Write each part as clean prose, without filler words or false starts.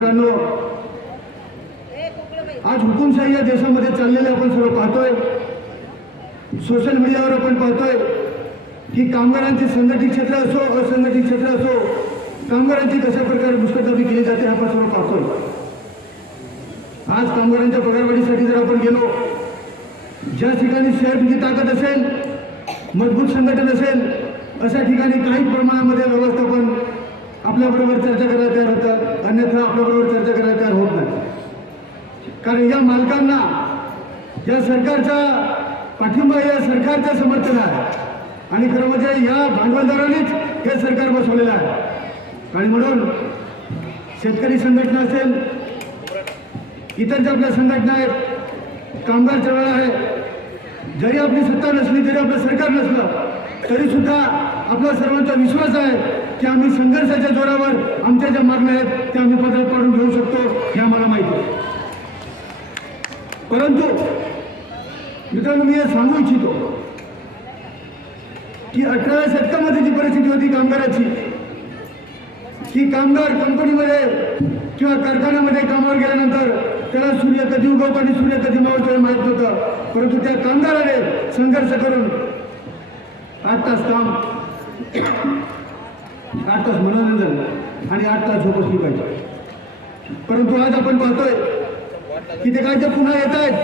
आज हुकुमशाही या देशामध्ये चाललेले आपण सर्व पाहतोय। सोशल मीडियावर आपण पाहतोय की कामगारांचे संघटित क्षेत्र असो असंघटित क्षेत्र असो, कामगारांची कशा प्रकारे मुस्कटदाबी केली जाते आपण सर्व पाहतोय। आज कामगारांच्या पगारवाढीसाठी जर आपण गेलो, ज्या ठिकाणी शेअरची ताकद असेल, मजबूत संघटन असेल, अशा ठिकाणी काही प्रमाणामध्ये व्यवस्थापन आपल्याबरोबर चर्चा करायला तयार होतं, अन्यथा आपल्याबरोबर चर्चा करायला तयार होत नाही। कारण या मालकांना या सरकारचा पाठिंबा, या सरकारचं समर्थन आहे आणि खरं म्हणजे या भांडवलदारांनीच हे सरकार बसवलेलं आहे। आणि म्हणून शेतकरी संघटना असेल, इतर ज्या आपल्या संघटना आहेत, कामगार चळवळ आहे, जरी आपली सत्ता नसली, जरी आपलं सरकार नसलं, तरी सुद्धा आपला सर्वांचा विश्वास आहे की आम्ही संघर्षाच्या जोरावर आमच्या ज्या मागण्या आहेत त्या आम्ही पदरात पाडून घेऊ शकतो, हे आम्हाला माहिती आहे। परंतु मित्रांनो, मी हे सांगू इच्छितो की 18व्या शतकामध्ये जी परिस्थिती होती कामगाराची, की कामगार कंपनीमध्ये किंवा कारखान्यामध्ये कामावर गेल्यानंतर त्याला सूर्य कधी उगवतो आणि सूर्य कधी मावळतो हे माहीत नव्हतं। परंतु त्या कामगाराने संघर्ष करून 8 तास काम, 8 तास मनोरंजन आणि 8 तास झोप असली पाहिजे। परंतु आज आपण पाहतोय की ते काय ते पुन्हा येत आहेत।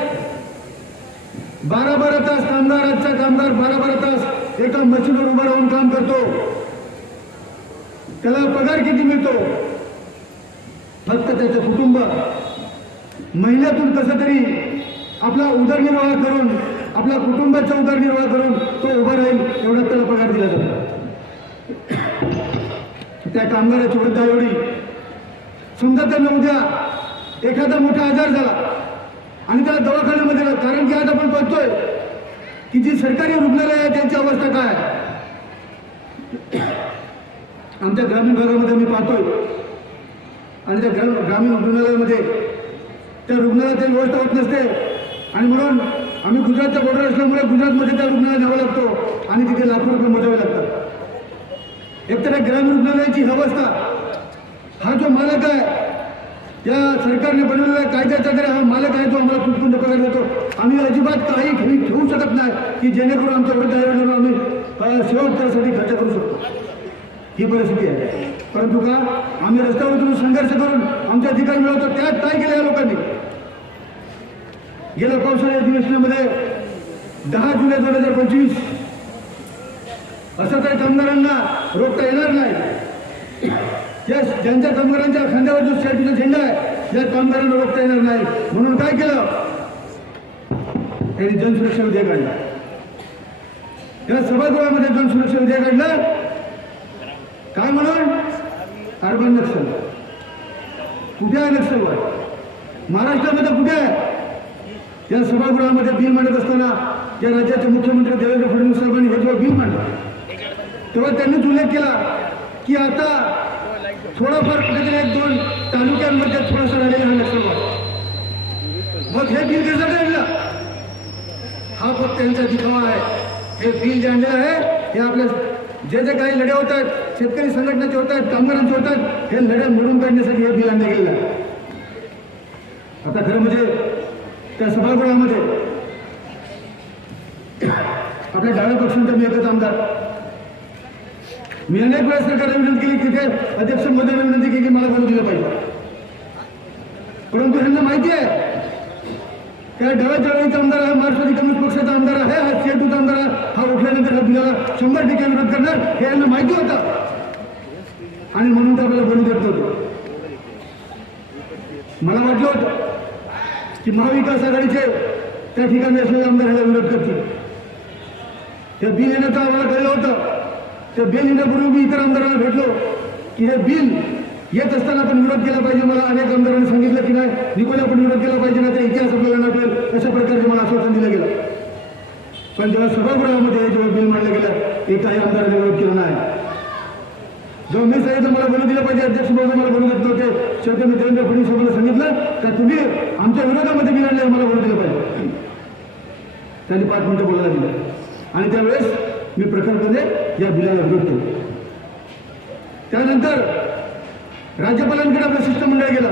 12-12 तास कामगार, आजचा कामगार 12-12 तास एका मशीनवर उभा राहून काम करतो, त्याला पगार किती मिळतो? फक्त त्याचं कुटुंब महिन्यातून कसं तरी आपला उदरनिर्वाह करून, आपल्या कुटुंबाचा उदरनिर्वाह करून तो उभा राहील एवढा त्याला पगार दिला जातो। त्या कामगाराची वृद्धा एवढी, समजा त्यांना उद्या एखादा मोठा आजार झाला आणि त्याला दवाखान्यामध्ये गेला, कारण की आज आपण पाहतोय की जी सरकारी रुग्णालय आहे त्यांची अवस्था काय आहे। आमच्या ग्रामीण भागामध्ये मी पाहतोय आणि त्या ग्रामीण रुग्णालयामध्ये त्या रुग्णालयाची व्यवस्था होत नसते आणि म्हणून आम्ही गुजरातच्या बॉर्डर असल्यामुळे गुजरातमध्ये त्या रुग्णालयात न्यावं लागतो आणि तिथे लाखो रुपये मोजावे लागतात। एकतर ग्रामीण रुग्णालयाची अवस्था, हा जो मालक आहे त्या सरकारने बनवलेला कायद्याचा जर हा मालक आहे जो आम्हाला तुटपुंज पगार देतो, आम्ही अजिबात काही ठेवू शकत नाही की जेणेकरून आमच्या वृद्धांवर आम्ही शेवटच्यासाठी खर्च करू शकतो, ही परिस्थिती आहे। परंतु का आम्ही रस्त्यावर उतरून संघर्ष करून आमचे अधिकार मिळवतो, त्यात काय केलं या लोकांनी? गेल्या पावसाळ्या अधिवेशनामध्ये 10 जुलै 2025 असं तर कामगारांना रोखता येणार नाही। ज्यांच्या कामगारांच्या खांद्यावर जो शेतीचा झेंडा आहे, या कामगारांना रोखता येणार नाही, म्हणून काय केलं? त्यांनी जनसुरक्षा विधेयक आणलं। या सभागृहामध्ये जनसुरक्षा विधेयक आणलं, काय म्हणून? अर्बन नक्षल। कुठे आहे नक्षलवाद? महाराष्ट्रामध्ये कुठे आहे? या सभागृहामध्ये बिल मांडत असताना या राज्याचे मुख्यमंत्री देवेंद्र फडणवीस साहेबांनी हे जेव्हा बिल मांडलं तेव्हा त्यांनीच उल्लेख केला की आता थोडाफार कुठेतरी 1-2 तालुक्यांमध्ये थोडासा राहिलेला हा नक्षलवाद। मग हे बिल कसं आणलं? हा फक्त त्यांचा दिखावा आहे। हे बिल जे आणलेलं आहे हे आपल्या जे काही लढे होत आहेत, शेतकरी संघटनेचे होत आहेत, कामगारांचे होत आहेत, हे लढे मोडून काढण्यासाठी हे बिल आणलं गेलेलं आहे। आता खरं म्हणजे त्या सभागृहामध्ये आपल्या डाव्या पक्षांचा मी एकच आमदार, मी अनेक वेळा सरकारला विनंती केली, तिथे अध्यक्ष महोदयांना विनंती केली की मला बोलू दिलं पाहिजे, परंतु ह्यांना माहिती आहे त्या डाव्या चळवळीचा आमदार आहे, मार्क्सवादी कम्युनिस्ट पक्षाचा आमदार आहे, हा CA2चा आमदार आहे, हा उठल्यानंतर हा बिलाला 100% विरोध करणार हे यांना माहिती होतं आणि म्हणून ते आपल्याला बोलू देत नव्हतं। मला वाटलं होतं की महाविकास आघाडीचे त्या ठिकाणी असलेले आमदार ह्याला विरोध करतील। ते बिल येण्याचं आम्हाला कळलं होतं। ते बिल येण्यापूर्वी मी इतर आमदारांना भेटलो की हे बिल येत असताना आपण विरोध केला पाहिजे। मला अनेक आमदारांनी सांगितलं की नाही निकोल आपण विरोध केला पाहिजे, नाही तर इतिहास आपल्याला नटेल, अशा प्रकारचे मला आश्वासन दिलं गेलं। पण जेव्हा सभागृहामध्ये जेव्हा बिल मांडलं गेलं एकाही आमदाराने विरोध केला नाही। जेव्हा मी सांगितलं मला बोलू दिलं पाहिजे, अध्यक्ष महोदय मला बोलू देत नव्हते, शेवटी मी देवेंद्र फडणवीस साहेबांना सांगितलं का तुम्ही आमच्या विरोधामध्ये बिल आणलं, मला बोलू दिलं पाहिजे। त्यांनी 5 मिनिटं बोलायला दिलं आणि त्यावेळेस मी प्रखरपणे या बिलाला विरोध केला। त्यानंतर राज्यपालांकडे आपलं शिष्टमंडळ गेलं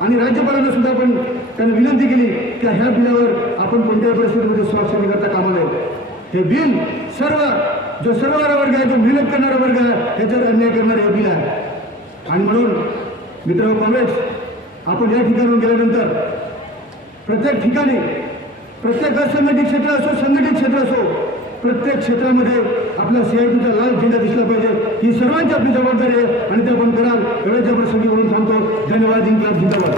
आणि राज्यपालांना सुद्धा आपण त्यांना विनंती केली की ह्या बिलावर आपण कोणत्याही परिस्थितीमध्ये स्वाक्षरी करता कामा नये. हे बिल जो सर्वहारा वर्ग आहे, जो मेहनत करणारा वर्ग आहे, त्याच्यावर अन्याय करणारे हे बिल आहे. आणि म्हणून मित्रांनो, काँग्रेस आपण या ठिकाणाहून गेल्यानंतर प्रत्येक ठिकाणी, प्रत्येक असंघटित क्षेत्र असो, संघटित क्षेत्र असो, प्रत्येक क्षेत्रामध्ये आपला CITचा लाल झेंडा दिसला पाहिजे. ही सर्वांची आपली जबाबदारी आहे आणि ते आपण कराल. एवढ्याच्या प्रसंगी बोलून थांबतो. धन्यवाद. इन्क्लाब जिंदाबाद.